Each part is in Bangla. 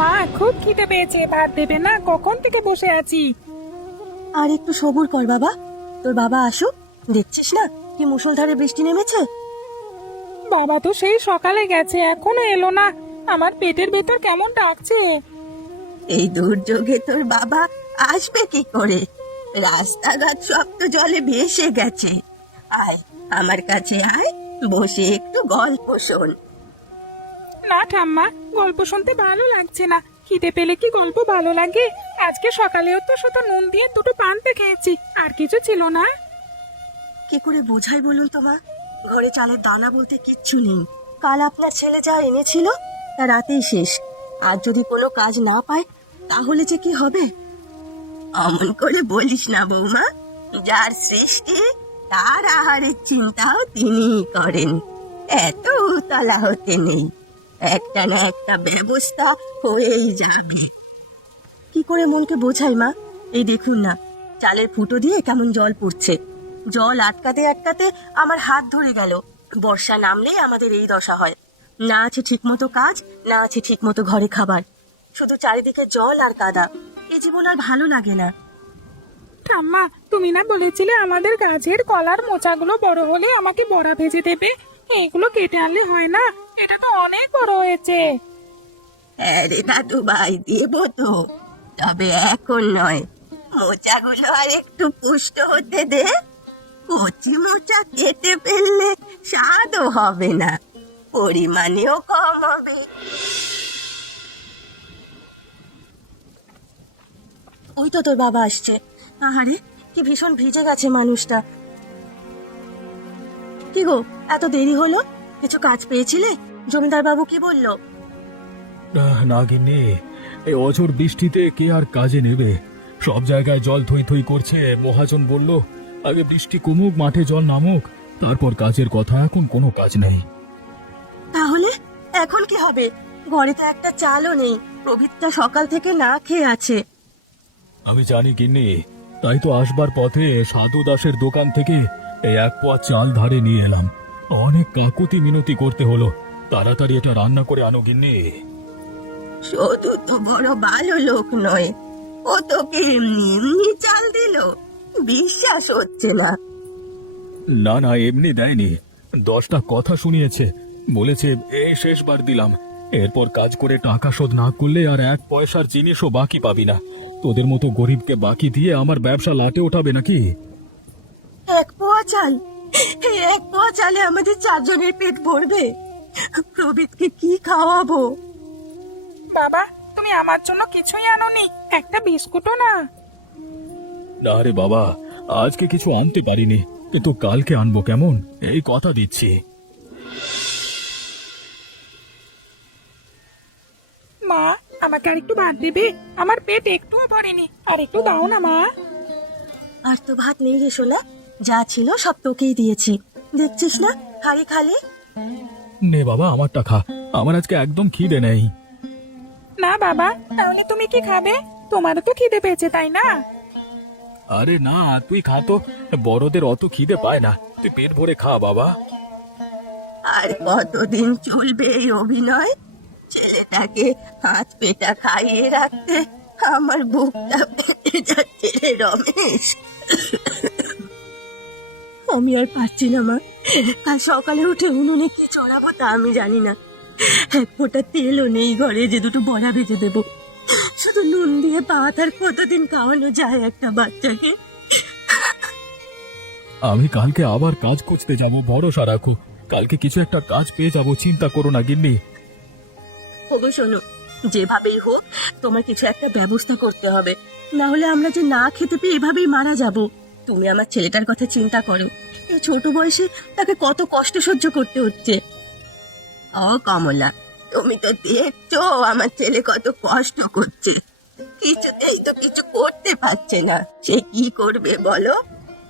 মা, খুব খিদে পেয়েছে, ভাত দেবে না? কখন থেকে বসে আছি। আর একটু সবুর কর বাবা, তোর বাবা আসুক। দেখছিস না কি মুষলধারে বৃষ্টি নেমেছে। বাবা তো সেই সকালে গেছে, এখনো এলো না। আমার পেটের ভেতর কেমন ডাকছে। এই দুর্যোগে তোর বাবা আসবে কি করে? রাস্তাঘাট সব তো জলে ভেসে গেছে। আয় আমার কাছে আয়, বসে একটু গল্প শোন। না ঠাম্মা, গল্প শুনতে ভালো লাগছে না। খিদে পেলে কি গল্প ভালো লাগে? আজকে সকালেও তো শুধু নুন দিয়ে দুটো পান্তা খেয়েছি, আর কিছু ছিল না। কি করে বোঝাই বলুন তো মা, ঘরে চালের দানা বলতে কিচ্ছু নেই। কাল আপনার ছেলে যা এনেছিল তা রাতেই শেষ। আর যদি কোনো কাজ না পায় তাহলে যে কি হবে। অমন করে বলিস না বৌমা, যার সৃষ্টি তার আহারের চিন্তাও তিনিই করেন। এত উতলা হতে নেই, একটা না একটা ব্যবস্থা হয়েই যাবে। কি করে মনকে বোঝাই মা? এই দেখুন না, চালের ফুটো দিয়ে কেমন জল পড়ছে। জল আটকাতে আটকাতে আমার হাত ধরে গেল। বর্ষা নামলেই আমাদের এই দশা হয়। না আছে ঠিক মতো কাজ, না আছে ঠিক মতো ঘরে খাবার, শুধু চারিদিকে জল আর কাদা। এই জীবন আর ভালো লাগে না। ঠাম্মা, তুমি না বলেছিলে আমাদের গাছের কলার মোচাগুলো বড় হলে আমাকে বড়া ভেজে দেবে? এইগুলো কেটে আনলে হয় না? এটা তো অনেক বড় হয়েছে। আরে দাদু ভাই, দেব তো, তবে এখন নয়। মোচাগুলো আর একটু পুষ্ট হতে দে। কচি মোচা খেতে ফেললে স্বাদও হবে না, পরিমাণেও কম হবে। ওই তো তোর বাবা আসছে। আহারে, কি ভীষণ ভিজে গেছে মানুষটা। কি গো, এত দেরি হলো? কিছু কাজ পেয়েছিলে? জমিদার বাবু কি বললো? না গিন্নি, এই অঝোর বৃষ্টিতে কে আর কাজে নেবে? সব জায়গায় জল থই থই করছে। মহাজন বলল আগে বৃষ্টি কমুক, মাঠে জল নামুক, তারপর কাজের কথা। এখন কোনো কাজ নেই। তাহলে এখন কি হবে? ঘরে তো একটা চালও নেই, প্রবীরটা সকাল থেকে না খেয়ে আছে। আমি জানি গিন্নি, তাই তো আসবার পথে সাধু দাসের দোকান থেকে এই এক পোয়া চাল ধারে নিয়ে এলাম। অনেক কাকুতি মিনতি করতে হলো। তাড়াতাড়ি এটা রান্না করে আনো গিন্নি। শুধু তো বড় ভালো লোক নয়, ও তোকে এমনি এমনি চাল দিল? বিশ্বাস হচ্ছে না। না না, এমনি দেয়নি। 10টা কথা শুনিয়েছে, বলেছে এই শেষবার দিলাম, এরপর কাজ করে টাকা শোধ না করলে আর এক পয়সার জিনিসও বাকি পাবি না। তোদের মতো গরিবকে বাকি দিয়ে আমার ব্যবসা লাটে ওঠাবে নাকি? এক পোয়া চাল, এই এক পোয়া চালে আমাদের 4 জনের পেট ভরবে? প্রবীরকে কি খাওয়াবো? বাবা, তুমি আমার জন্য কিছুই আনোনি? একটা বিস্কুটও না? না রে বাবা, আজকে কিছু আনতে পারিনি, কিন্তু কালকে আনবো, কেমন? এই কথা দিচ্ছি। মা, আমাকে আর একটু ভাত দেবে? আমার পেট একটুও ভরেনি, আর একটু দাও না মা। আর তো ভাত নেই রে সোনা, যা ছিল সব তোকেই দিয়েছি। দেখছিস না হাড়ি খালি। নে বাবা, আমারটা খা, আমার আজকে একদম খিদে নেই। না বাবা, তাহলে তুমি কি খাবে? তোমারও তো খিদে পেয়েছে, তাই না? আরে না, তুই খা তো, বড়দের অত খিদে পায় না, তুই পেট ভরে খা বাবা। আর কতদিন চলবে এই অভিনয়? ছেলেটাকে হাত পেটা খাইয়ে রাখতে আমার বুকটা ফেটে যাচ্ছে রে রমেশ। আমি আর পারছি না মা। কাল সকালে উঠে উনুনে কি চড়াবো তা আমি জানি না। এক ফোঁটা তেলও নেই ঘরে যে দুটো বড়া ভেজে দেবো। শুধু নুন দিয়ে ভাত আর কতদিন খাওয়ানো যায় একটা বাচ্চাকে? আমি কালকে আবার কাজ খুঁজতে যাব, ভরসা রাখো। কালকে কিছু একটা কাজ পেয়ে যাব, চিন্তা করো না গিন্নি। ওগো শোনো, যেভাবেই হোক তোমার কিছু একটা ব্যবস্থা করতে হবে, না হলে আমরা যে না খেতে পেয়ে এভাবেই মারা যাব। তুমি আমার ছেলেটার কথা চিন্তা করো, এই ছোট বয়সে তাকে কত কষ্ট সহ্য করতে হচ্ছে। ও কমলা, তুমি তো দেখছো আমার ছেলে কত কষ্ট করছে, কিছুতেই তো কিছু করতে পারছে না। সে কি করবে বলো?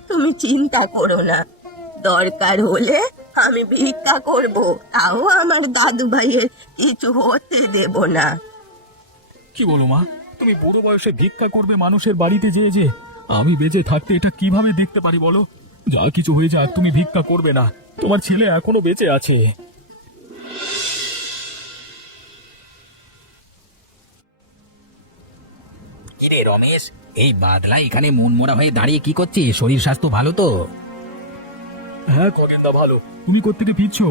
তুমি চিন্তা করো না, দরকার হলে আমি ভিক্ষা করব, তাও আমার দাদু ভাইয়ের কিছু হতে দেব না। কি বলো মা, তুমি বুড়ো বয়সে ভিক্ষা করবে মানুষের বাড়িতে যেয়ে যে? আমি বেঁচে থাকতে এটা কিভাবে দেখতে পারি বলো? যা কিছু হয়ে যাক, তুমি ভিক্ষা করবে না, তোমার ছেলে এখনো বেঁচে আছে। কিরে রমেশ, এই বাদলা এখানে মন মরা হয়ে দাঁড়িয়ে কি করছিস? শরীর স্বাস্থ্য ভালো তো? হ্যাঁ খগেনদা, ভালো। তুমি কোত্থেকে ফিরছো?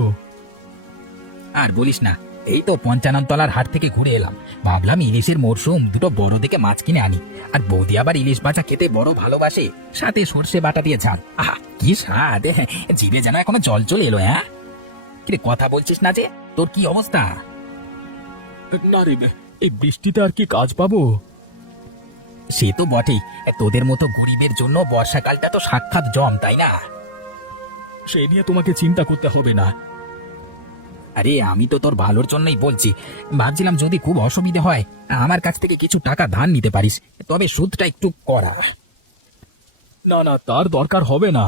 আর বলিস না, এই তো ৫৫ তলার হাট থেকে ঘুরে এলাম। ভাবলাম ইলিশের মরশুম, দুটো বড় দেখে মাছ কিনে আনি। আর বৌদি আবার ইলিশ ভাজা খেতে বড় ভালোবাসে, সাথে সর্ষে বাটা দিয়ে ঝাল। আহা কি স্বাদ! জিভে যেন এখনো জল চলে এলো। হ্যাঁ কিরে, কথা বলছিস না যে? তোর কি অবস্থা? না রে, এই বৃষ্টিতে আর কি কাজ পাবো? সে তো বটেই, তোদের মতো গরিবের জন্য বর্ষাকালটা তো সাক্ষাৎ জম, তাই না? সে নিয়ে তোমাকে চিন্তা করতে হবে না। আরে আমি তো তোর ভালোর জন্যই বলছি। ভাবছিলাম যদি খুব অসুবিধে হয় আমার কাছ থেকে কিছু টাকা ধার নিতে পারিস, তবে সুদটা একটু করা। না না, তার দরকার হবে না।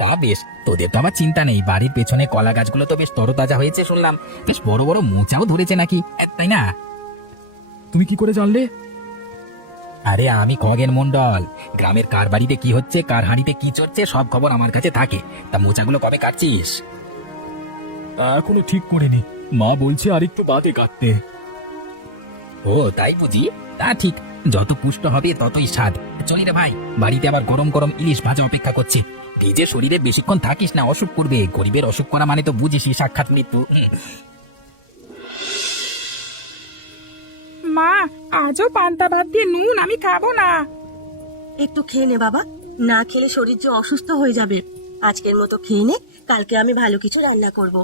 তা বেশ, তোদের তো আমার চিন্তা নেই। বাড়ির পেছনে কলা গাছগুলো তো বেশ তরতাজা হয়েছে শুনলাম, বেশ বড় বড় মোচাও ধরেছে নাকি, তাই না? তুমি কি করে জানলে? আরে আমি খগেন মন্ডল। গ্রামের কার বাড়িতে কি হচ্ছে, কার হাঁড়িতে কি চড়ছে, সব খবর আমার কাছে থাকে। তা মোচাগুলো কবে কাটছিস? এখনো ঠিক করিনি, মা বলছে আর একটু বাদে কাটতে। ও তাই বুঝি? তা ঠিক, যত পুষ্ট হবে ততই স্বাদ। চলি রে ভাই, বাড়িতে আবার গরম গরম ইলিশ ভাজা অপেক্ষা করছে। ভিজে শরীরে বেশিক্ষণ থাকিস না, অসুখ করবে। গরিবের অসুখ করা মানে তো বুঝিসই, সাক্ষাৎ মৃত্যু। মা, আজও পান্তা ভাত দিয়ে নুন আমি খাবো না। একটু খেয়ে নে বাবা, না খেলে শরীর যে অসুস্থ হয়ে যাবে। আজকের মতো খেয়ে নে, কালকে আমি ভালো কিছু রান্না করব।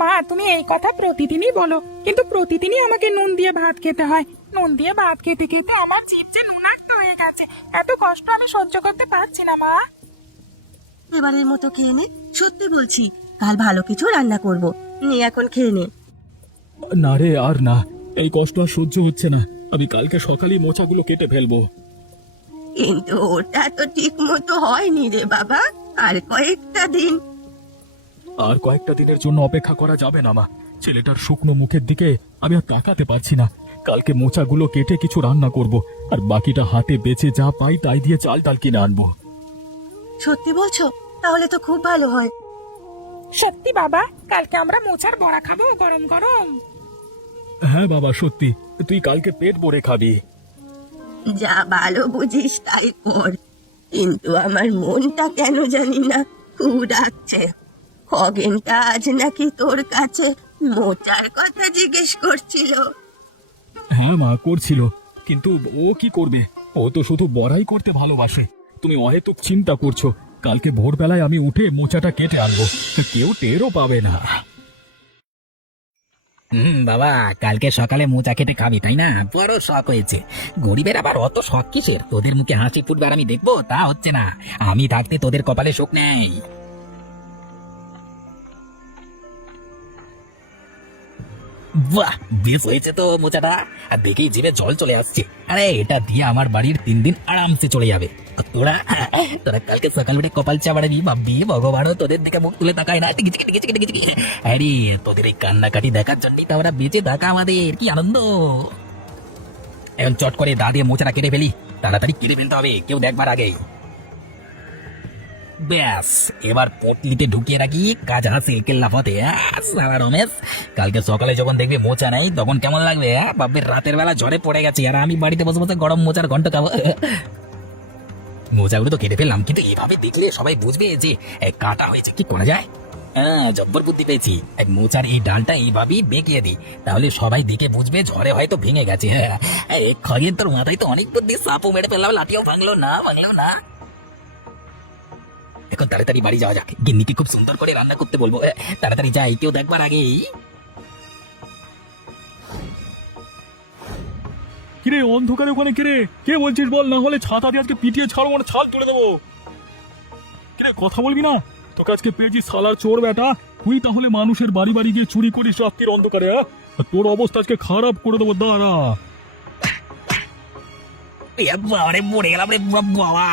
মা, তুমি এই কথা প্রতিদিনই বলো, কিন্তু প্রতিদিনই আমাকে নুন দিয়ে ভাত খেতে হয়। নুন দিয়ে ভাত খেতে খেতে আমার জিভ যে নুনাক্ত হয়ে গেছে। এত কষ্ট আমি সহ্য করতে পারছি না মা। এবারের মতো খেয়ে নে, সত্যি বলছি, কাল ভালো কিছু রান্না করব। নে এখন খেয়ে নে। না রে, আর না, এই কষ্ট আর সহ্য হচ্ছে না। আমি কালকে সকালেই মোচাগুলো কেটে ফেলবো। কিন্তু ওটা তো ঠিক মতো হয়নি রে বাবা, আর কয়েকটা দিন। আর কয়েকটা দিনের জন্য অপেক্ষা করা যাবে না মা। ছেলেটার শুকনো মুখের দিকে আমি আর তাকাতে পারছি না। কালকে মোচাগুলো কেটে কিছু রান্না করব, আর বাকিটা হাটে বেচে যা পাই তাই দিয়ে চাল ডাল কিনে আনবো। সত্যি বলছো? তাহলে তো খুব ভালো হয়। সত্যি বাবা, কালকে আমরা মোচার বড়া খাবো গরম গরম। হ্যাঁ বাবা, সত্যি। তুই কালকে পেট ভরে খাবি। যা ভালো বুঝিস তাই কর, কিন্তু আমার মনটা কেন জানি না খুব ডাকছে। খগেনটা আজ নাকি তোর কাছে মোচার কথা জিজ্ঞেস করছিল। হ্যাঁ মা, করছিল, কিন্তু ও কি করবে? ও তো শুধু বড়াই করতে ভালোবাসে। তুমি অহেতুক চিন্তা করছো। কালকে ভোরবেলায় আমি উঠে মোচাটা কেটে আনবো, কেউ টেরও পাবে না। বাবা, কালকে সকালে মোচা কেটে খাবি তাই না? বড় শখ হয়েছে। গরিবের আবার অত শখ কিসের? তোদের মুখে হাসি ফুটবে আর আমি দেখবো, তা হচ্ছে না। আমি থাকতে তোদের কপালে শোক নেই। বাহ, বেশ হয়েছে তো মোচাটা। আর দেখেই জিভে জল চলে আসছে। আরে এটা দিয়ে আমার বাড়ির 3 দিন আরামসে চলে যাবে। আর তোরা তোরা কালকে সকাল উঠে কপাল চাবাড়াবি, ভাববি ভগবানও তোদের দিকে মুখ তুলে তাকায় না। টিকি টিকি টিকি টিকি টিকি টিকি। আরে তোদের এই কান্নাকাটি দেখার জন্যই তো আমরা বেঁচে থাকা, আমাদের কি আনন্দ। এখন চট করে দা দিয়ে মোচাটা কেটে ফেলি, তাড়াতাড়ি কেটে ফেলতে হবে কেউ দেখবার আগেই। ব্যাস, এবার পটলিতে ঢুকিয়ে রাখি, কাজ হাসিল কেল্লা ফতে। রমেশ, কালকে সকালে যখন দেখবি মোচা নেই তখন কেমন লাগবে? বাপের রাতের বেলা জ্বরে পড়ে গেছে আর আমি বাড়িতে বসে বসে গরম মোচার ঘন্ট খাবো। মোচাগুলো তো কেটে ফেললাম, কিন্তু এভাবে দেখলে সবাই বুঝবে যে কাটা হয়েছে। কি করা যায়? হ্যাঁ, জব্বর বুদ্ধি পেয়েছি। এক মোচার এই ডালটা এইভাবেই বেঁকিয়ে দিই, তাহলে সবাই দেখে বুঝবে ঝড়ে হয়তো ভেঙে গেছে। হ্যাঁ, খগেন তোর মাথায় তো অনেক বুদ্ধি। সাপও মেরে ফেললাম, লাঠিও ভাঙলো না। এখন তাড়াতাড়ি বাড়ি যাওয়া যাক, গিন্নিকে খুব সুন্দর করে রান্না করতে বলবো। তাড়াতাড়ি যাই, কেউ দেখবার আগেই। কিরে অন্ধকারে ওখানে? কিরে কে বলছিস বল, না হলে ছাতা দিয়ে আজকে পিটিয়ে ছাড়বো না, ছাল তুলে দেবো। কিরে কথা বলবি না? তোকে আজকে পেয়েছি সালার চোর বেটা। তুই তাহলে মানুষের বাড়ি বাড়ি গিয়ে চুরি করিস রাত্রির অন্ধকারে? তোর অবস্থা আজকে খারাপ করে দেবো, দাঁড়া। বাবারে, মরে গেলাম রে বাবা।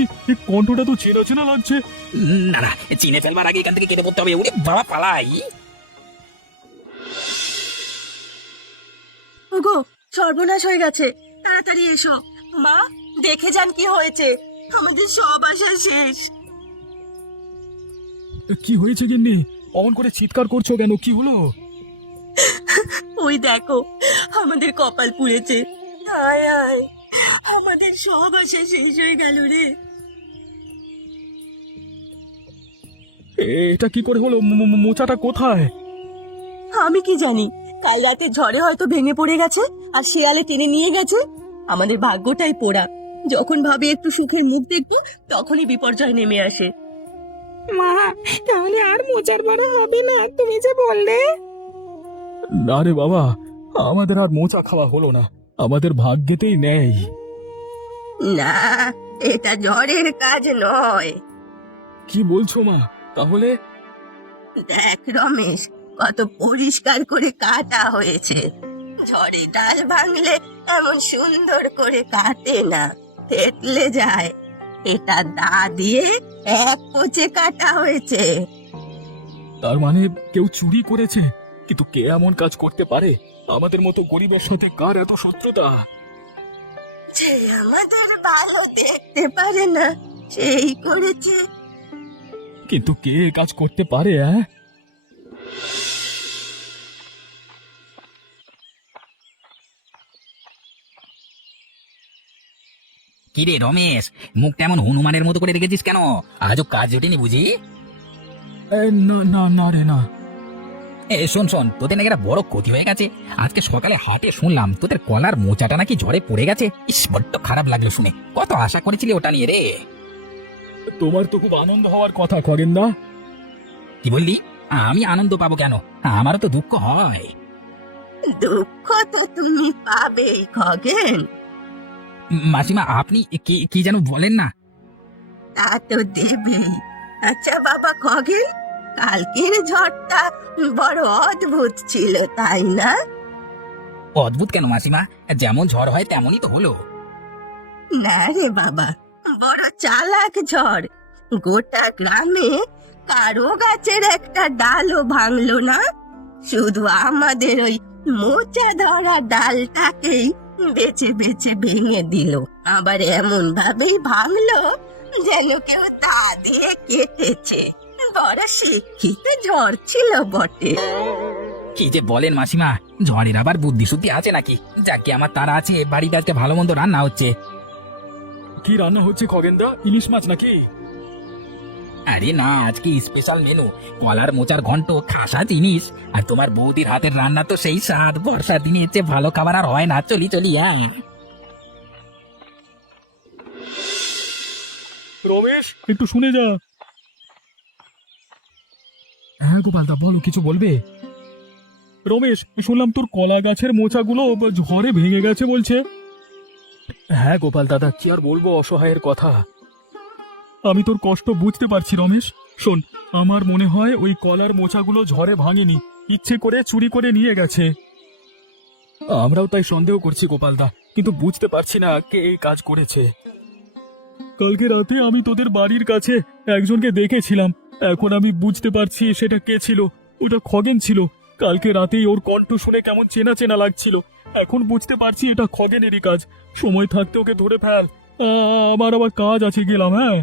এই কণ্ঠটা তো চেনা চেনা লাগছে। না না, চিনে ফেলবার আগে এখান থেকে কেটে পড়তে হবে। ওরে বাবা, পালাই। ওগো, সর্বনাশ হয়ে গেছে, তাড়াতাড়ি এসো। মা, দেখে যান কি হয়েছে, আমাদের সব আশা শেষ। কি হয়েছে গিন্নি? অমন করে চিৎকার করছো কেন? কি হলো? ওই দেখো আমাদের কপাল পুড়েছে। আয় আয়, আমাদের সব আশা শেষ হয়ে গেল রে। এটা কি করে হলো? মোচাটা কোথায়? আমি কি জানি, কাল রাতে ঝড়ে হয়তো ভেঙে পড়ে গেছে আর শেয়ালে টেনে নিয়ে গেছে। আমাদের ভাগ্যটাই পোড়া, যখন ভাবি একটু সুখের মুখ দেখবো তখনই বিপর্যয় নেমে আসে। মা, তাহলে আর মোচার বড় হবে না তুমি যে বললে? না রে বাবা, আমাদের আর মোচা খাওয়া হলো না, আমাদের ভাগ্যেতেই নেই। না, এটা ঝড়ের কাজ নয়। কি বলছো মা? তাহলে দেখ রমেশ, কত পরিষ্কার করে কাটা হয়েছে। ঝড়ে ডাল ভাঙলে এমন সুন্দর করে কাটে না, থেতলে যায়। এটা দা দিয়ে এক কোচে কাটা হয়েছে। তার মানে কেউ চুরি করেছে? কিন্তু কে এমন কাজ করতে পারে? আমাদের মতো গরিবের সাথে কার এত শত্রুতা? যে আমাদের ভালো দেখতে পারে না সেই করেছে। কিন্তু কে এ কাজ করতে পারে? হ্যাঁ, কি রে রমেশ, মুখটা এমন হনুমানের মতো করে রেখেছিস কেন? আজও কাজ জোটেনি বুঝি? না না না রে না। শোন শোন, তোদের নাকি একটা বড় ক্ষতি হয়ে গেছে। আজকে সকালে হাটে শুনলাম তোদের কলার মোচাটা নাকি ঝড়ে পড়ে গেছে। ইস, বড্ড খারাপ লাগলো শুনে। কত আশা করেছিলি ওটা নিয়ে রে। তোমার তো খুব আনন্দ হওয়ার কথা খগেনদা। কি বললি? আমি আনন্দ পাবো কেন? আমারও তো দুঃখ হয়। দুঃখ তো তুমি পাবেই খগেন। মাসিমা, আপনি কি কি যেন বলেন না? তা তো দেবেই। আচ্ছা বাবা খগেন, কালকের ঝড়টা বড় অদ্ভুত ছিল তাই না? অদ্ভুত কেন মাসিমা? যেমন ঝড় হয় তেমনই তো হলো। না রে বাবা, বড় চালাক ঝড়। গোটা গ্রামে কারো গাছের একটা ডালও ভাঙলো না, শুধু আমাদের ওই মোচা ধরা ডালটাকেই বেছে বেছে ভেঙে দিল। আবার এমন ভাবেই ভাঙলো যেন কেউ দা দিয়ে কেটেছে। বড় শিক্ষিত ঝড় ছিল বটে। কি যে বলেন মাসিমা, ঝড়ের আবার বুদ্ধি শুদ্ধি আছে নাকি? যাকে আমার তারা আছে, বাড়িতে আজকে ভালো মন্দ রান্না হচ্ছে। কি রান্না হচ্ছে খগেনদা? ইলিশ মাছ নাকি? আরে না, আজকে স্পেশাল মেনু কলার মোচার ঘন্ট, খাসা জিনিস। আর তোমার বৌদির হাতের রান্না তো সেই স্বাদ। বর্ষার দিনে এর চেয়ে ভালো খাবার আর হয় না। চলি চলি। হ্যাঁ রমেশ, একটু শুনে যা। হ্যাঁ গোপালদা, বলো, কিছু বলবে? রমেশ, শুনলাম তোর কলা গাছের মোচাগুলো ঝড়ে ভেঙে গেছে বলছে। হ্যাঁ গোপাল দাদা, কি আর বলবো অসহায়ের কথা। আমি তোর কষ্ট বুঝতে পারছি রমেশ। শোন, আমার মনে হয় ওই কলার মোচাগুলো ঝড়ে ভাঙেনি, ইচ্ছে করে চুরি করে নিয়ে গেছে। আমরাও তাই সন্দেহ করছি গোপালদা, কিন্তু বুঝতে পারছি না কে এই কাজ করেছে। কালকে রাতে আমি তোদের বাড়ির কাছে একজনকে দেখেছিলাম, এখন আমি বুঝতে পারছি সেটা কে ছিল। ওটা খগেন ছিল। কালকে রাতেই ওর কণ্ঠ শুনে কেমন চেনা চেনা লাগছিল। এখন বুঝতে পারছি এটা খগেনেরই কাজ। সময় থাকতে ওকে ধরে ফেল। আমার আবার কাজ আছে, গেলাম। হ্যাঁ,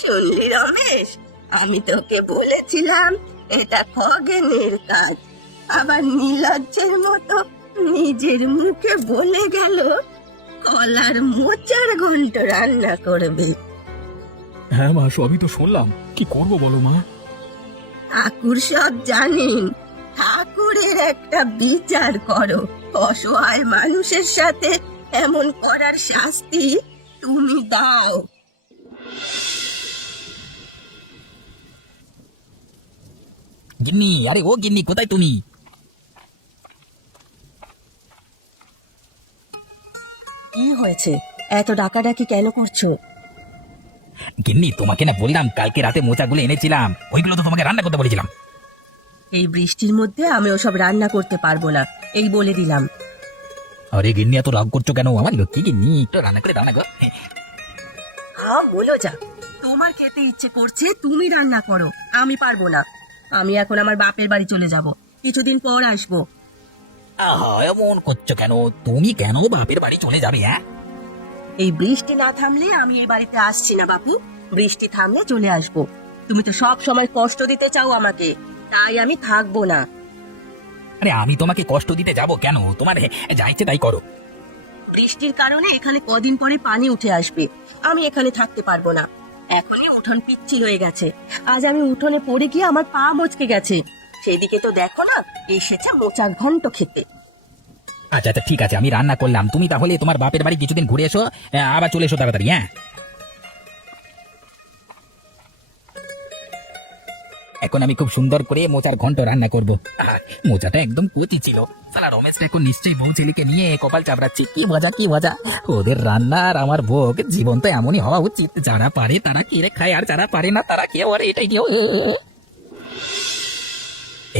শুনলি রমেশ, আমি তোকে বলেছিলাম এটা খগেনের কাজ। আবার নির্লজ্জের মতো নিজের মুখে বলে গেল কলার মোচার ঘন্ট রান্না করবে। হ্যাঁ মা, সবই তো শুনলাম। কি করব বলো মা? ঠাকুর সব জানেন। ঠাকুরের একটা বিচার করো। অসহায় মানুষের সাথে এমন করার শাস্তি তুমি দাও। গিন্নি, আরে ও গিন্নি, কোথায় তুমি? কি হয়েছে? এত ডাকাডাকি কেন করছো? গিন্নি, তোমাকে না বললাম কালকে রাতে মোচাগুলো এনেছিলাম, ওইগুলো তো তোমাকে রান্না করতে বলেছিলাম। এই বৃষ্টির মধ্যে আমি ওসব রান্না করতে পারবো না, এই বলে দিলাম। আরে গিন্নি, এত রাগ করছো কেন? আমার লক্ষ্মী গিন্নি, একটু রান্না করে দাও না গো। হ্যাঁ বলো যা, তোমার খেতে ইচ্ছে করছে তুমি রান্না করো, আমি পারবো না। আমি এখন আমার বাপের বাড়ি চলে যাব, কিছুদিন পর আসবো। আহা, এমন করছো কেন? তুমি কেন বাপের বাড়ি চলে যাবে? হ্যাঁ, এই বৃষ্টি না থামলে আমি এই বাড়িতে আসছি না বাপু। বৃষ্টি থামলে চলে আসবো। তুমি তো সব সময় কষ্ট দিতে চাও আমাকে, তাই আমি থাকবো না। আরে আমি তোমাকে কষ্ট দিতে যাব কেন? তোমার যা ইচ্ছে তাই করো। বৃষ্টির কারণে এখানে কদিন পরে পানি উঠে আসবে, আমি এখানে থাকতে পারবো না। এখনই উঠোন পিচ্ছিল হয়ে গেছে, আজ আমি উঠোনে পড়ে গিয়ে আমার পা মচকে গেছে। সেদিকে তো দেখো না, এসেছে মোচার ঘন্ট খেতে। আচ্ছা আচ্ছা ঠিক আছে, আমি রান্না করলাম, তুমি তাহলে তোমার বাপের বাড়ি কিছুদিন ঘুরে এসো, আবার চলে এসো তাড়াতাড়ি। হ্যাঁ, এখন আমি খুব সুন্দর করে মোচার ঘন্ট রান্না করব। মোচাটা একদম কচি ছিল। সালা রমেশটা এখন নিশ্চয়ই বউ ছেলেকে নিয়ে কপাল চাপড়াচ্ছে। কি মজা কি মজা! ওদের রান্না আর আমার ভোগ, জীবন তো এমনই হওয়া উচিত। যারা পারে তারা কেড়ে খায়, আর যারা পারে না তারা কেউ আর এটাই কেউ।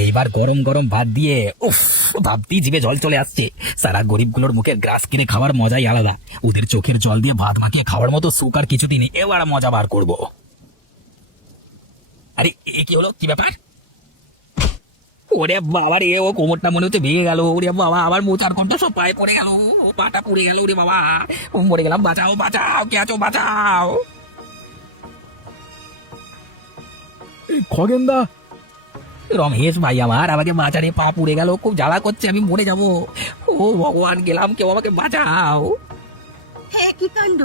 এইবার গরম গরম ভাত দিয়ে উফ, ভাবতেই জিভে জল চলে আসছে। সারা গরিবগুলোর মুখের গ্রাস কিনে খাওয়ার মজাই আলাদা। ওদের চোখের জল দিয়ে ভাত মাখিয়ে খাওয়ার মতো সুখ আর কিছুদিন এবার মজা বার করবো। আরে এ কি হলো? কি ব্যাপার? ওরে বাবা রে, ও কোমরটা মনে হচ্ছে ভেঙে গেল। ওরে বাবা, আমার মোচার ঘন্টা সব পায়ে পড়ে গেল, পাটা পড়ে গেল। ওরে বাবা, ও মরে গেলাম। বাঁচাও বাঁচাও, কে আছো বাঁচাও। খগেনদা, রমেশ ভাই আমার, আমাকে বাঁচারে, পা পুড়ে গেল, খুব জ্বালা করছে, আমি মরে যাব। ও ভগবান, গেলাম, কেউ আমাকে বাঁচাও। হে কি কাণ্ড!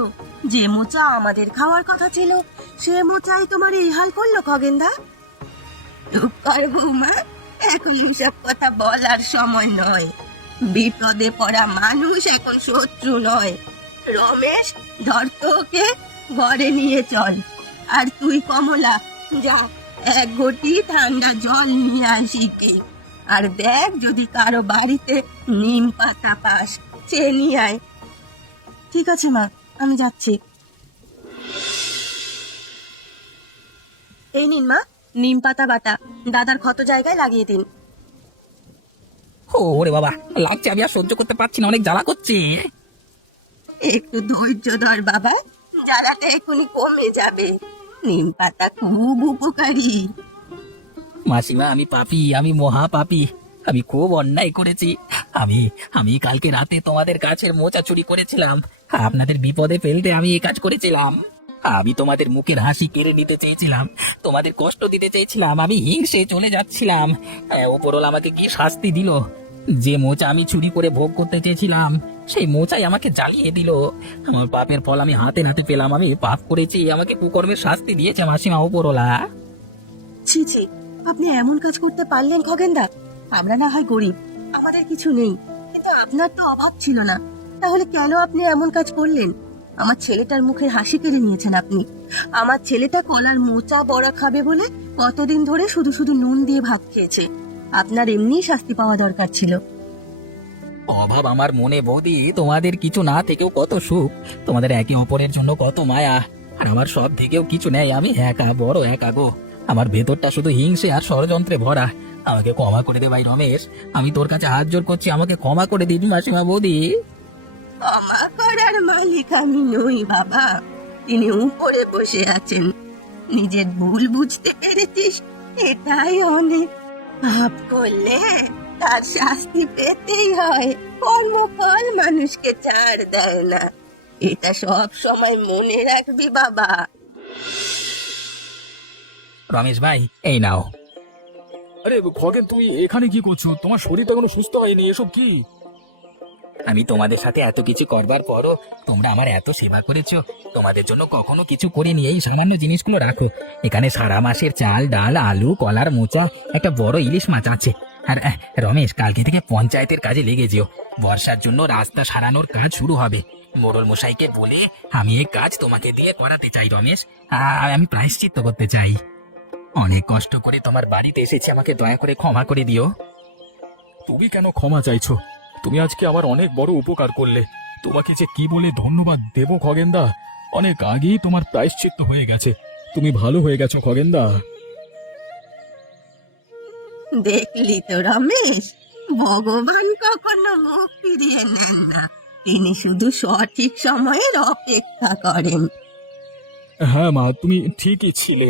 যে মোচা আমাদের খাওয়ার কথা ছিল, সে মোচাই তোমার এই হাল করলো খগেনদা। চুপ কর বৌমা, এখন সব কথা বলার সময় নয়। বিপদে পড়া মানুষ এখন শত্রু নয়। রমেশ, ধর তো ওকে, ঘরে নিয়ে চল। আর তুই কমলা, যা এক ঘটি ঠান্ডা জল নিয়ে আসি কি। আর দেখ যদি কারো বাড়িতে নিম পাতা পাস, সে নিয়ে আয়। ঠিক আছে মা, আমি যাচ্ছি। এই নিন মা, নিম পাতা বাটা, দাদার ক্ষত জায়গায় লাগিয়ে দিন। ওরে বাবা, লাগছে, আমি আর সহ্য করতে পারছি না, অনেক জ্বালা করছে। একটু ধৈর্য ধর বাবা, জ্বালাটা এখনই কমে যাবে। নিম পাতা খুব উপকারী। মাসিমা, আমি পাপী, আমি মহা পাপী, আমি খুব অন্যায় করেছি। আমি আমি কালকে রাতে তোমাদের গাছের মোচা চুরি করেছিলাম। আপনাদের বিপদে ফেলতে আমি এই কাজ করেছিলাম। আমি তোমাদের মুখের হাসি কেড়ে নিতে চেয়েছিলাম, তোমাদের কষ্ট দিতে চেয়েছিলাম, আমি হিংসে চলে যাচ্ছিলাম। উপরওয়ালা আমাকে কি শাস্তি দিল! যে মোচা আমি চুরি করে ভোগ করতে চেয়েছিলাম, সেই মোচাই আমাকে জ্বালিয়ে দিল। আমার পাপের ফল আমি হাতে নাতে পেলাম। আমি পাপ করেছি, আমাকে কুকর্মের শাস্তি দিয়েছে মাসিমা, উপরওয়ালা। ছি ছি, আপনি এমন কাজ করতে পারলেন খগেনদা? আমরা না হয় গরিব, আমাদের কিছু নেই, কিন্তু আপনার তো অভাব ছিল না, তাহলে কেন আপনি এমন কাজ করলেন? আমার ছেলেটার মুখের হাসি কেড়ে নিয়েছেন আপনি। আমার ছেলেটা কলার মোচা বড়া খাবে বলে কতদিন ধরে শুধু শুধু নুন দিয়ে ভাত খেয়েছে। আপনার এমনি শাস্তি পাওয়া দরকার ছিল। অভাব আমার মনে বৌদি, তোমাদের কিছু না থেকেও কত সুখ, তোমাদের একে অপরের জন্য কত মায়া। আর আমার সব থেকেও কিছু নেই, আমি একা, বড় একা গো। আমার ভেতরটা শুধু হিংসে আর ষড়যন্ত্রে ভরা। আমাকে ক্ষমা করে দে ভাই রমেশ, আমি তোর কাছে হাত জোর করছি, আমাকে ক্ষমা করে দিন মাসিমা বৌদি। ক্ষমা করার মালিক আমি নই বাবা, তিনি উপরে বসে আছেন। নিজের ভুল বুঝতে পেরেছিস, এটাই অনেক। পাপ করলে তার শাস্তি পেতেই হয়, কর্মফল মানুষকে ছাড় দেয় না। এটা সব সময় মনে রাখবি বাবা। রমেশ ভাই, এই নাও। আরে খগেন, তুমি এখানে কি করছো? তোমার শরীরটা কোনো সুস্থ হয়নি, এসব কি? আমি তোমাদের সাথে এত কিছু করবার পরও তোমরা আমার এত সেবা করেছো, তোমাদের জন্য কখনো কিছু করিনি। এই সামান্য জিনিসগুলো রাখো, এখানে সারা মাসের চাল, ডাল, আলু, কলার মোচা, একটা বড় ইলিশ মাছ আছে। আর রমেশ, কালকে থেকে পঞ্চায়েতের কাজে লেগে যেও। বর্ষার জন্য রাস্তা সারানোর কাজ শুরু হবে। মোড়ল মশাইকে বলে আমি এই কাজ তোমাকে দিয়ে করাতে চাই রমেশ। আমি প্রায়শ্চিত্ত করতে চাই। অনেক কষ্ট করে তোমার বাড়িতে এসেছি, আমাকে দয়া করে ক্ষমা করে দিও। তুমি কেন ক্ষমা চাইছো? তুমি আজকে আমার অনেক বড় উপকার করলে। তোমাকে যে কি বলে ধন্যবাদ দেবো খগেনদা, অনেক আগেই তোমার প্রায়শ্চিত্ত হয়ে গেছে। তুমি ভালো হয়ে গেছো খগেনদা। দেখলি তো রমেশ, ভগবান কখনো মুখ ফিরিয়ে নেন না, তিনি শুধু সঠিক সময়ের অপেক্ষা করেন। হ্যাঁ মা, তুমি ঠিকই ছিলে।